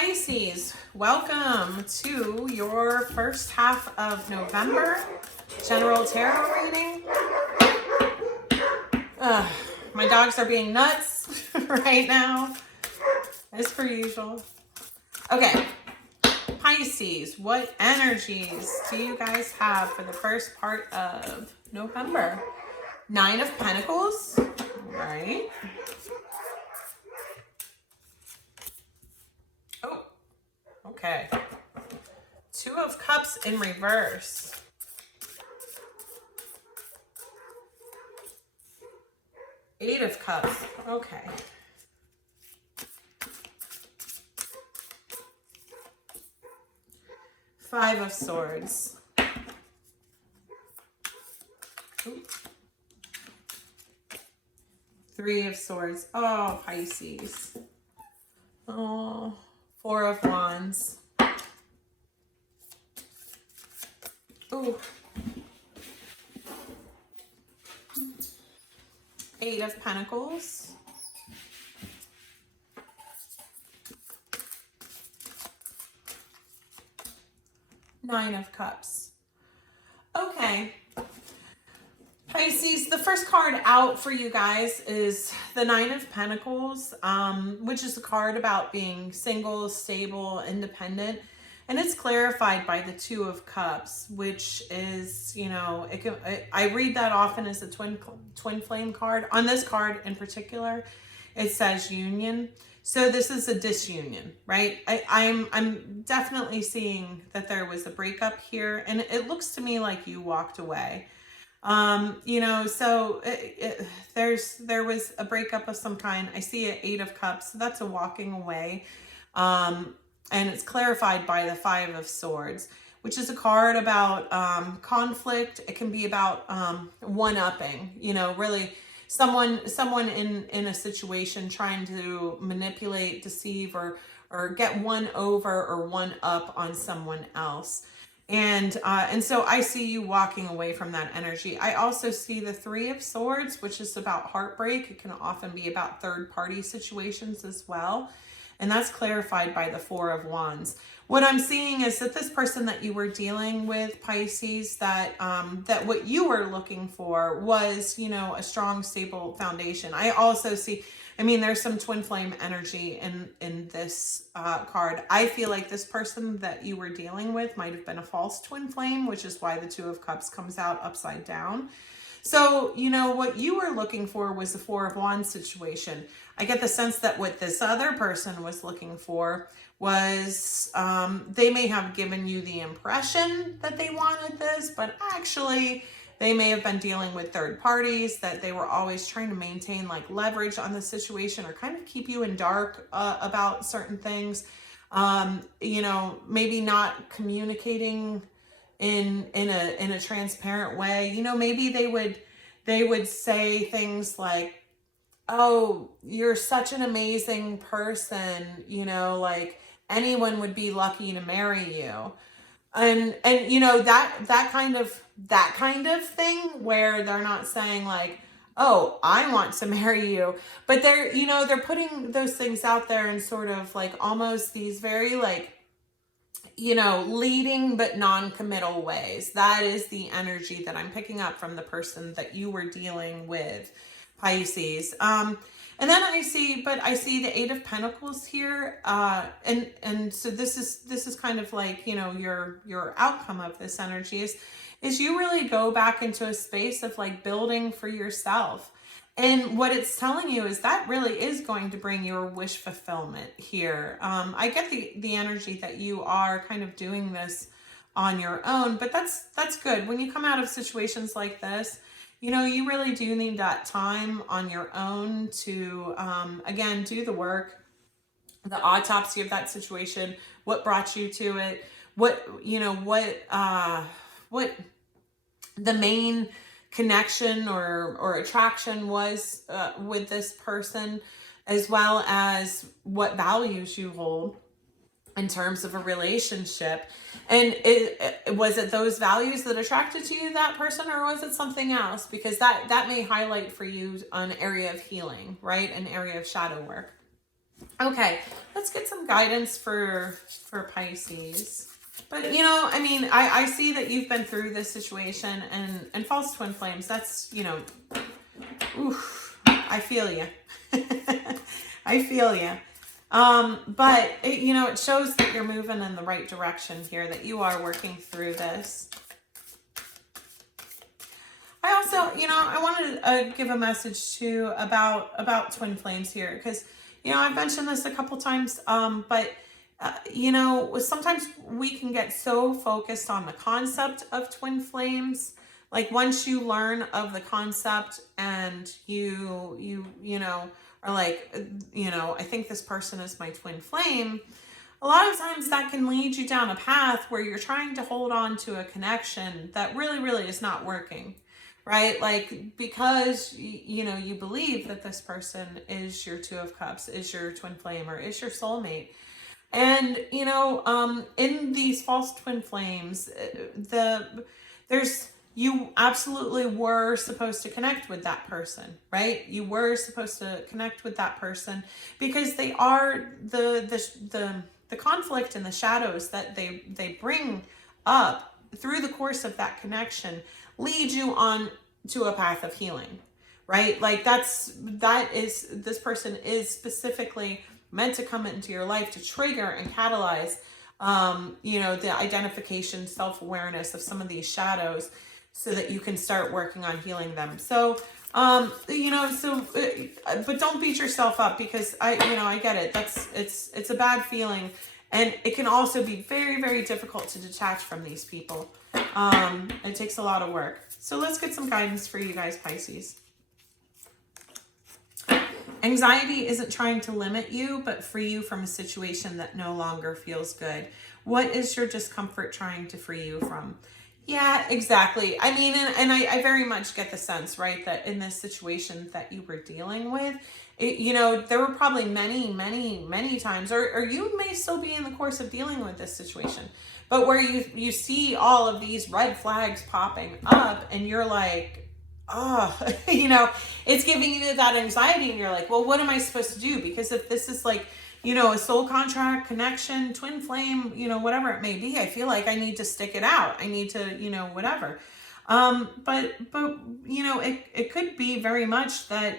Pisces, welcome to your first half of November general tarot reading. My dogs are being nuts right now, as per usual. Okay, Pisces, what energies do you guys have for the first part of November? 9 of Pentacles, right? Oh, okay. 2 of Cups in reverse. Eight of Cups, okay. Five of Swords. Ooh. 3 of Swords. Oh, Pisces. Oh, 4 of Wands. Ooh. 8 of Pentacles. Nine of Cups. Okay. Pisces, the first card out for you guys is the 9 of Pentacles, which is a card about being single, stable, independent. And it's clarified by the 2 of Cups, which is, you know, I read that often as a twin flame card. On this card in particular, it says union. So this is a disunion, right? I'm definitely seeing that there was a breakup here, and it looks to me like you walked away. You know, so there was a breakup of some kind. I see an 8 of Cups, so that's a walking away. And it's clarified by the 5 of Swords, which is a card about conflict. It can be about one-upping, you know, really someone in a situation trying to manipulate, deceive, or get one over or one up on someone else. And so I see you walking away from that energy. I also see the 3 of Swords, which is about heartbreak. It can often be about third-party situations as well. And that's clarified by the 4 of Wands. What I'm seeing is that this person that you were dealing with, Pisces, that what you were looking for was, you know, a strong, stable foundation. I also see, I mean, there's some twin flame energy in this card. I feel like this person that you were dealing with might have been a false twin flame, which is why the 2 of Cups comes out upside down. So, you know, what you were looking for was the 4 of Wands situation. I get the sense that what this other person was looking for was they may have given you the impression that they wanted this, but actually they may have been dealing with third parties, that they were always trying to maintain like leverage on the situation or kind of keep you in dark about certain things. You know, maybe not communicating in a transparent way. You know, maybe they would say things like, oh, you're such an amazing person, you know, like anyone would be lucky to marry you. And you know, that kind of thing where they're not saying like, oh, I want to marry you, but they're, you know, they're putting those things out there in sort of like almost these very like, you know, leading but non-committal ways. That is the energy that I'm picking up from the person that you were dealing with, Pisces. And then I see the 8 of Pentacles here. And so this is kind of like, you know, your outcome of this energy is you really go back into a space of like building for yourself. And what it's telling you is that really is going to bring your wish fulfillment here. I get the energy that you are kind of doing this on your own, but that's good. When you come out of situations like this, you know, you really do need that time on your own to, again, do the work, the autopsy of that situation, what brought you to it, what the main connection or attraction was with this person, as well as what values you hold in terms of a relationship. And was it those values that attracted to you, that person, or was it something else? Because that may highlight for you an area of healing, right? An area of shadow work. Okay, let's get some guidance for Pisces. But you know, I mean, I see that you've been through this situation, and false twin flames, that's, you know, oof, I feel you. I feel you. But it, you know, it shows that you're moving in the right direction here, that you are working through this. I also, you know, I wanted to give a message too about twin flames here, because, you know, I've mentioned this a couple times, but you know, sometimes we can get so focused on the concept of twin flames. Like once you learn of the concept and you know, are like, you know, I think this person is my twin flame. A lot of times that can lead you down a path where you're trying to hold on to a connection that really is not working, right? Like, because, you know, you believe that this person is your Two of Cups, is your twin flame, or is your soulmate. And, you know, in these false twin flames, you absolutely were supposed to connect with that person, right? You were supposed to connect with that person because they are the conflict and the shadows that they bring up through the course of that connection lead you on to a path of healing, right? Like this person is specifically meant to come into your life to trigger and catalyze, you know, the identification, self-awareness of some of these shadows so that you can start working on healing them. So, you know, but don't beat yourself up, because you know, I get it. It's a bad feeling. And it can also be very difficult to detach from these people. It takes a lot of work. So let's get some guidance for you guys, Pisces. Anxiety isn't trying to limit you, but free you from a situation that no longer feels good. What is your discomfort trying to free you from? Yeah, exactly. I mean, and I very much get the sense, right, that in this situation that you were dealing with, you know, there were probably many times, or you may still be in the course of dealing with this situation, but where you see all of these red flags popping up and you're like, oh, you know, it's giving you that anxiety and you're like, well, what am I supposed to do? Because if this is like, you know, a soul contract, connection, twin flame, you know, whatever it may be, I feel like I need to stick it out. I need to, you know, whatever. But you know, it could be very much that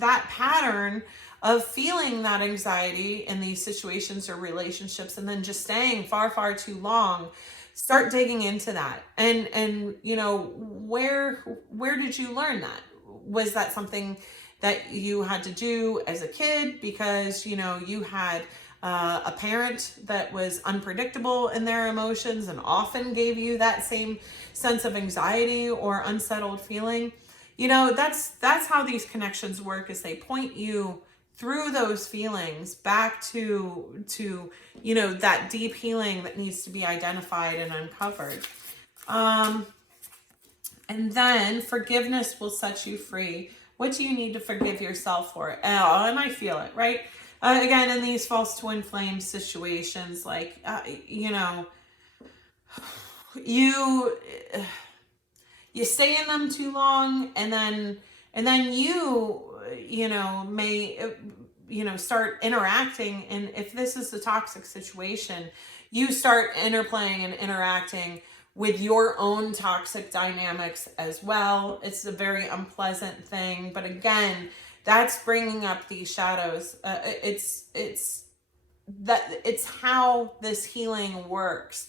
pattern of feeling that anxiety in these situations or relationships and then just staying far too long. Start digging into that. And you know, where did you learn that? Was that something that you had to do as a kid because, you know, you had a parent that was unpredictable in their emotions and often gave you that same sense of anxiety or unsettled feeling? You know, that's how these connections work, is they point you through those feelings back to you know, that deep healing that needs to be identified and uncovered. And then forgiveness will set you free. What do you need to forgive yourself for? Oh, and I feel it, right? Again, in these false twin flame situations, like, you know, you stay in them too long, and then you know, may, you know, start interacting. And if this is a toxic situation, you start interplaying and interacting with your own toxic dynamics as well. It's a very unpleasant thing. But again, that's bringing up these shadows. It's how this healing works.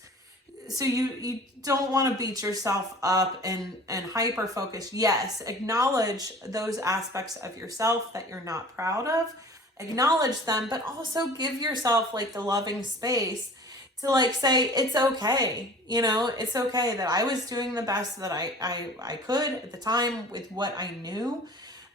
So you don't want to beat yourself up and hyper focus. Yes, acknowledge those aspects of yourself that you're not proud of. Acknowledge them, but also give yourself like the loving space to like say, it's okay. You know, it's okay that I was doing the best that I could at the time with what I knew.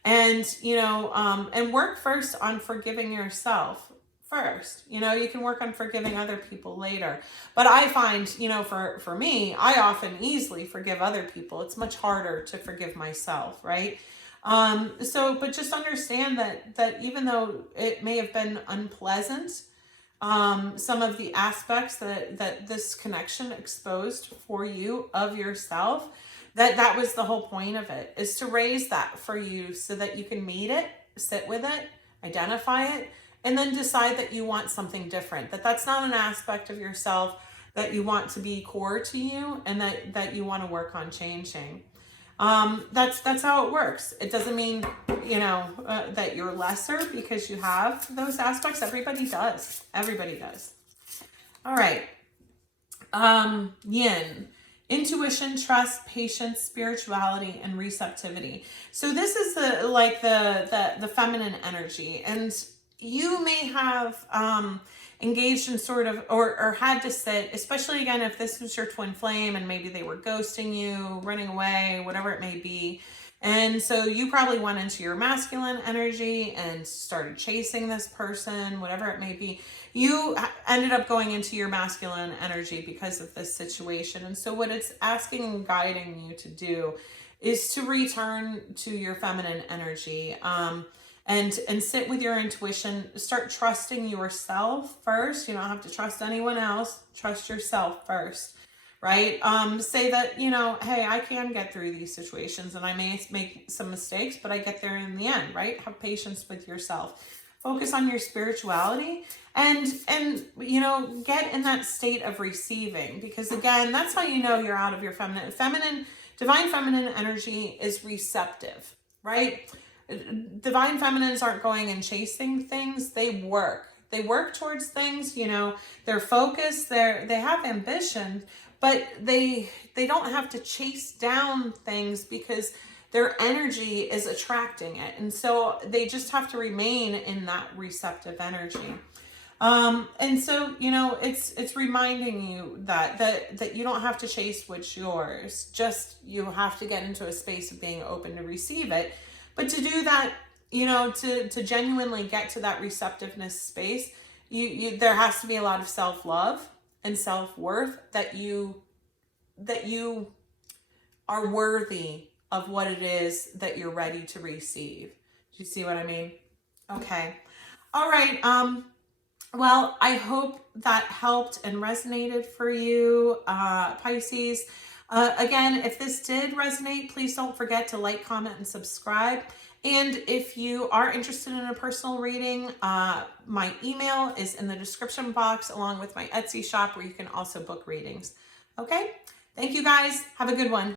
And, you know, and work first on forgiving yourself first. You know, you can work on forgiving other people later. But I find, you know, for me, I often easily forgive other people. It's much harder to forgive myself, right? But just understand that even though it may have been unpleasant, some of the aspects that this connection exposed for you of yourself, that was the whole point of it, is to raise that for you so that you can meet it, sit with it, identify it, and then decide that you want something different, that that's not an aspect of yourself that you want to be core to you, and that you want to work on changing. That's how it works. It doesn't mean, that you're lesser because you have those aspects. Everybody does. Everybody does. All right. Yin. Intuition, trust, patience, spirituality, and receptivity. So this is the feminine energy, and you may have engaged in sort of or had to sit, especially again if this was your twin flame and maybe they were ghosting you, running away, whatever it may be. And so you probably went into your masculine energy and started chasing this person, whatever it may be. You ended up going into your masculine energy because of this situation. And so what it's asking and guiding you to do is to return to your feminine energy, and sit with your intuition. Start trusting yourself first. You don't have to trust anyone else. Trust yourself first. Right? Say that, hey, I can get through these situations and I may make some mistakes, but I get there in the end, right? Have patience with yourself. Focus on your spirituality and get in that state of receiving, because again, that's how you know you're out of your divine feminine energy is receptive, right? Divine feminines aren't going and chasing things. They work towards things, they're focused, they have ambition, but they don't have to chase down things because their energy is attracting it. And so they just have to remain in that receptive energy. And so, it's reminding you that you don't have to chase what's yours. Just, you have to get into a space of being open to receive it. But to do that, to genuinely get to that receptiveness space, there has to be a lot of self-love and self-worth, that you are worthy of what it is that you're ready to receive. Do you see what I mean? Okay. All right. Well, I hope that helped and resonated for you, Pisces. Again, if this did resonate, please don't forget to like, comment, and subscribe. And if you are interested in a personal reading, my email is in the description box, along with my Etsy shop, where you can also book readings. Okay? Thank you guys. Have a good one.